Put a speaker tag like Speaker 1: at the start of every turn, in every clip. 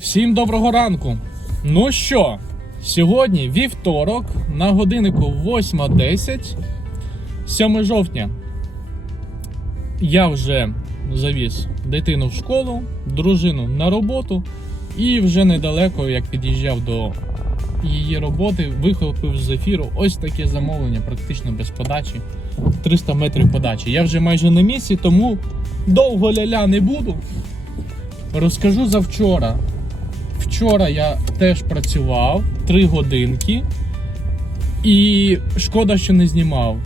Speaker 1: Всім доброго ранку. Ну що, сьогодні вівторок на годиннику 8.10, 7 жовтня. Я вже завіз дитину в школу, дружину на роботу і вже недалеко, як під'їжджав до її роботи, вихопив з ефіру ось таке замовлення, практично без подачі. 300 метрів подачі. Я вже майже на місці, тому довго ля-ля не буду. Розкажу за вчора. Вчора я теж працював 3 годинки. І шкода, що не знімав.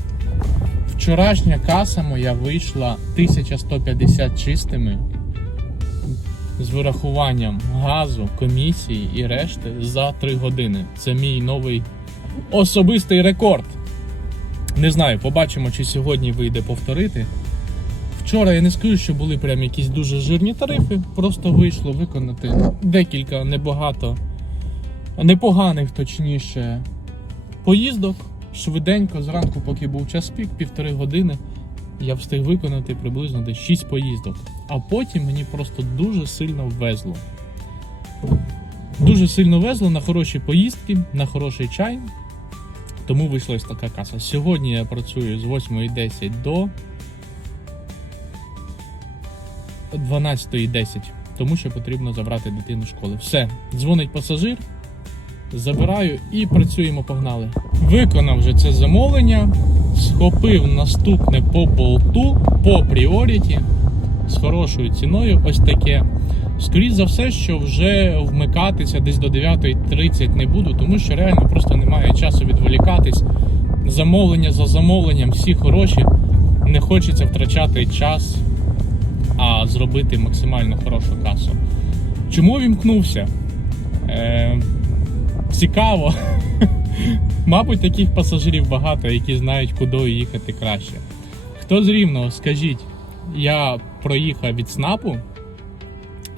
Speaker 1: Вчорашня каса моя вийшла 1150 чистими з вирахуванням газу, комісії і решти за 3 години. Це мій новий особистий рекорд. Не знаю, побачимо, чи сьогодні вийде повторити. Вчора я не скажу, що були прям якісь дуже жирні тарифи, просто вийшло виконати декілька небагато, непоганих, точніше, поїздок. Швиденько, зранку, поки був час пік, півтори години, я встиг виконати приблизно десь 6 поїздок. А потім мені просто дуже сильно везло. Дуже сильно везло на хороші поїздки, на хороший чай. Тому вийшла така каса. Сьогодні я працюю з 8.10 до 12.10, тому що потрібно забрати дитину з школи. Все, дзвонить пасажир, забираю і працюємо, погнали. Виконав вже це замовлення, схопив наступне по болту, по пріоріті з хорошою ціною. Ось таке. Скоріше за все, що вже вмикатися десь до 9.30 не буду, тому що реально просто немає часу відволікатись. Замовлення за замовленням, всі хороші. Не хочеться втрачати час, а зробити максимально хорошу касу. Чому вімкнувся? Е, цікаво. Мабуть, таких пасажирів багато, які знають, куди їхати краще. Хто з рівного, скажіть, я проїхав від СНАПу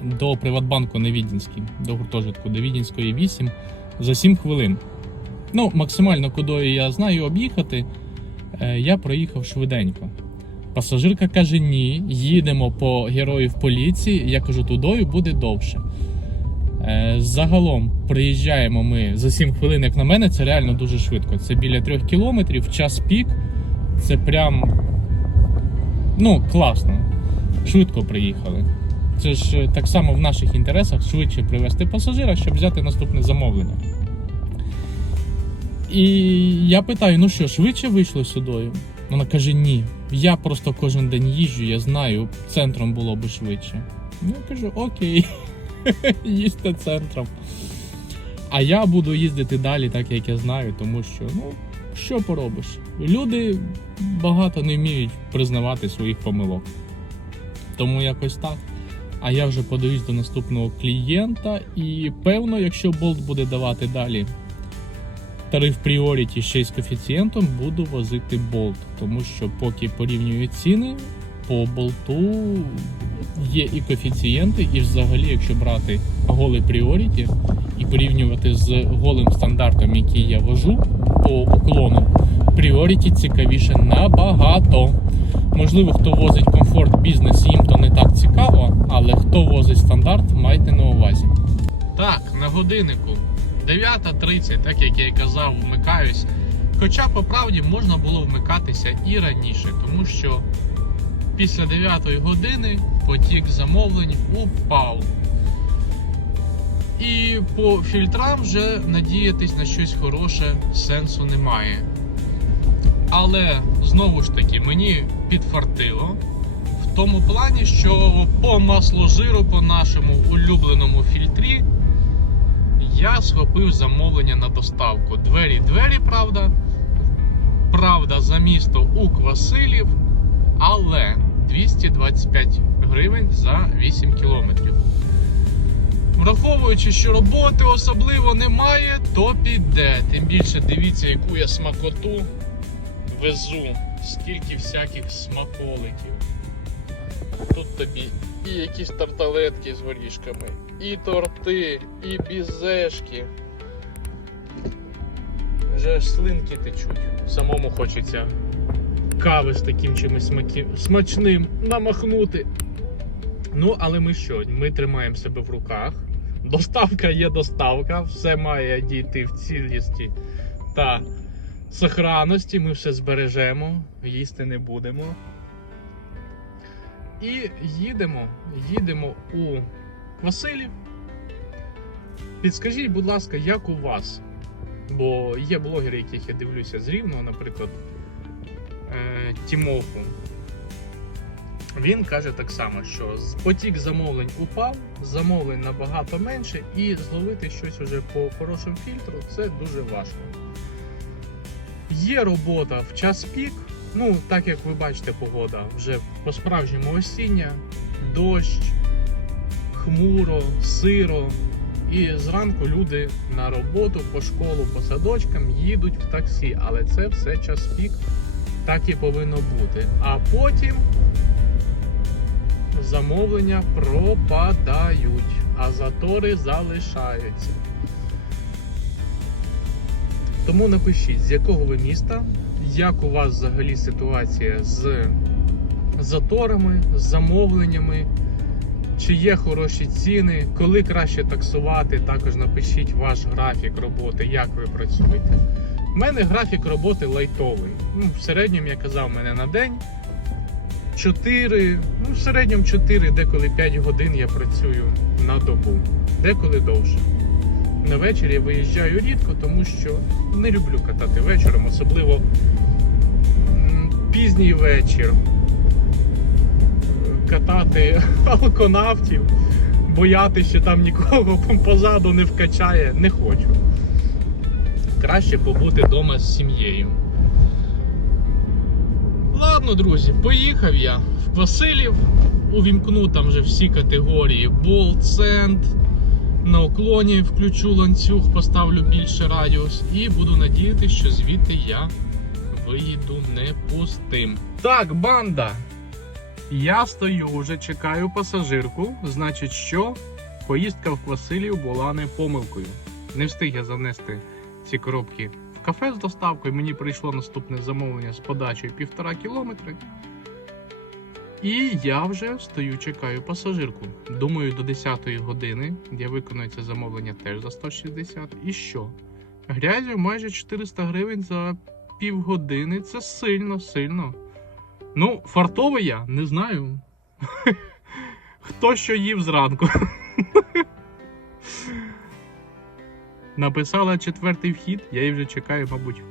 Speaker 1: до Приватбанку на до гуртожитку до Відінської 8 за 7 хвилин. Ну, максимально куди я знаю об'їхати, е, я проїхав швиденько. Пасажирка каже: ні, їдемо по героїв поліції. Я кажу, тудою буде довше. Е, Загалом приїжджаємо ми за 7 хвилин, як на мене, це реально дуже швидко. Це біля 3 кілометрів, час пік. Це прям ну, класно. Швидко приїхали. Це ж е, так само в наших інтересах швидше привезти пасажира, щоб взяти наступне замовлення. І я питаю: ну що, швидше вийшло сюди? Вона каже: ні. Я просто кожен день їжджу, я знаю, центром було би швидше. Ну, Я кажу, окей, їсти центром. А я буду їздити далі, так як я знаю, тому що, ну, що поробиш? Люди багато не вміють признавати своїх помилок. Тому якось так. А я вже подаюсь до наступного клієнта, і певно, якщо болт буде давати далі тариф пріоріті ще й з коефіцієнтом, буду возити болт. Тому що поки порівнюю ціни, по болту є і коефіцієнти, і взагалі, якщо брати голий пріоріті і порівнювати з голим стандартом, який я вожу по уклону, пріоріті цікавіше набагато. Можливо, хто возить комфорт бізнес, їм то не так цікаво, але хто возить стандарт, майте на увазі. Так, на годиннику 9.30, так як я і казав, вмикаюсь. Хоча по правді можна було вмикатися і раніше, тому що після 9 години потік замовлень упав. І по фільтрам вже надіятись на щось хороше сенсу немає. Але знову ж таки мені підфартило в тому плані, що по масложиру, по нашому улюбленому фільтрі, я схопив замовлення на доставку. Двері, двері, правда. Правда, за місто Ук Василів, але 225 гривень за 8 кілометрів. Враховуючи, що роботи особливо немає, то піде. Тим більше дивіться, яку я смакоту везу, скільки всяких смаколиків. Тут тобі і якісь тарталетки з горішками, і торти, і бізешки. Вже аж слинки течуть. Самому хочеться кави з таким чимось смаки- смачним намахнути. Ну, але ми що? Ми тримаємо себе в руках. Доставка є доставка, все має дійти в цілісті та сохранності. Ми все збережемо, їсти не будемо. І їдемо, їдемо у Квасилів. Підскажіть, будь ласка, як у вас? Бо є блогери, яких я дивлюся з Рівного, наприклад, е, Тімоху. Він каже так само, що потік замовлень упав, замовлень набагато менше, і зловити щось уже по хорошому фільтру це дуже важко. Є робота в час пік, ну так як ви бачите, погода вже по-справжньому осіння, дощ, хмуро, сиро. І зранку люди на роботу, по школу, по садочкам їдуть в таксі, але це все час пік, так і повинно бути. А потім замовлення пропадають, а затори залишаються. Тому напишіть, з якого ви міста, як у вас взагалі ситуація з заторами, з замовленнями, чи є хороші ціни, коли краще таксувати, також напишіть ваш графік роботи, як ви працюєте. У мене графік роботи лайтовий. Ну, в середньому, я казав, мене на день 4, ну в середньому 4, деколи 5 годин я працюю на добу, деколи довше. На вечір я виїжджаю рідко, тому що не люблю катати вечором, особливо пізній вечір. Катати алконавтів, боятися, що там нікого позаду не вкачає, не хочу. Краще побути вдома з сім'єю. Ладно, друзі, поїхав я в Василів. Увімкну там вже всі категорії Болт, Сент. На уклоні включу ланцюг, поставлю більше радіус і буду надіятися, що звідти я виїду не пустим. Так, банда. Я стою, вже чекаю пасажирку. Значить, що поїздка в Квасилів була не помилкою. Не встиг я занести ці коробки в кафе з доставкою. Мені прийшло наступне замовлення з подачею півтора кілометри. І я вже стою, чекаю пасажирку. Думаю, до 10-ї години я виконую це замовлення теж за 160. І що? Грязю майже 400 гривень за півгодини. Це сильно, сильно. Ну, фартовий я, не знаю. Хто що їв зранку. Написала четвертий вхід, я її вже чекаю, мабуть,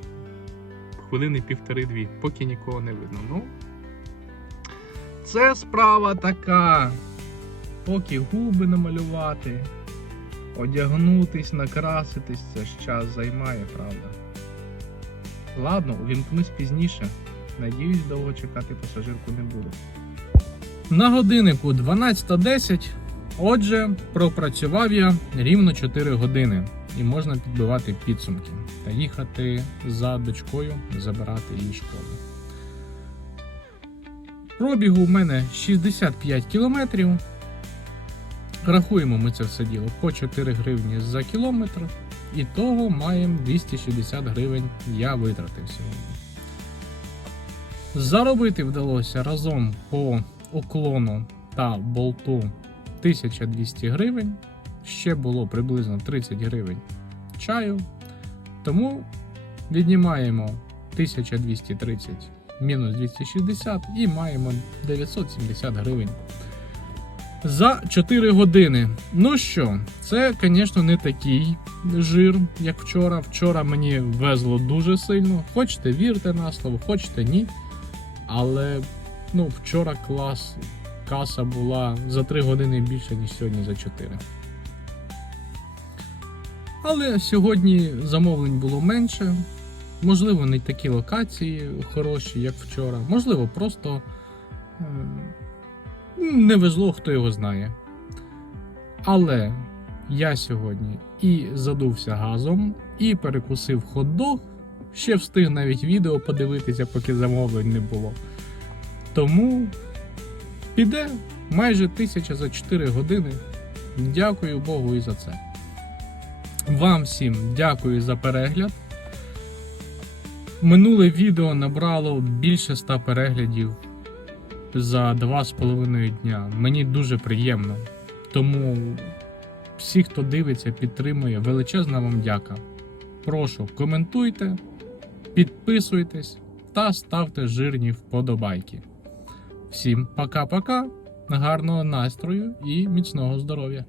Speaker 1: хвилини півтори-дві, поки нікого не видно. Ну, це справа така. Поки губи намалювати, одягнутись, накраситись, це ж час займає, правда. Ладно, увімкнусь пізніше. Надіюсь, довго чекати пасажирку не буду. На годиннику 12.10. Отже, пропрацював я рівно 4 години і можна підбивати підсумки та їхати за дочкою, забирати її школи. Пробігу у мене 65 кілометрів. Рахуємо ми це все діло по 4 гривні за кілометр. І того маємо 260 гривень я витратив сьогодні. Заробити вдалося разом по уклону та болту 1200 гривень. Ще було приблизно 30 гривень чаю. Тому віднімаємо 1230 мінус 260 і маємо 970 гривень. За 4 години. Ну що, це, звісно, не такий жир, як вчора. Вчора мені везло дуже сильно. Хочете вірте на слово, хочете ні. Але ну, вчора клас, каса була за 3 години більше, ніж сьогодні за 4. Але сьогодні замовлень було менше. Можливо, не такі локації хороші, як вчора. Можливо, просто е, не везло, хто його знає. Але я сьогодні і задувся газом, і перекусив хот-дог. Ще встиг навіть відео подивитися, поки замовлень не було. Тому піде майже тисяча за 4 години. Дякую Богу і за це. Вам всім дякую за перегляд. Минуле відео набрало більше 100 переглядів за 2,5 дня. Мені дуже приємно. Тому Всі, хто дивиться, підтримує, величезна вам дяка. Прошу, коментуйте, підписуйтесь та ставте жирні вподобайки. Всім пока-пока, гарного настрою і міцного здоров'я!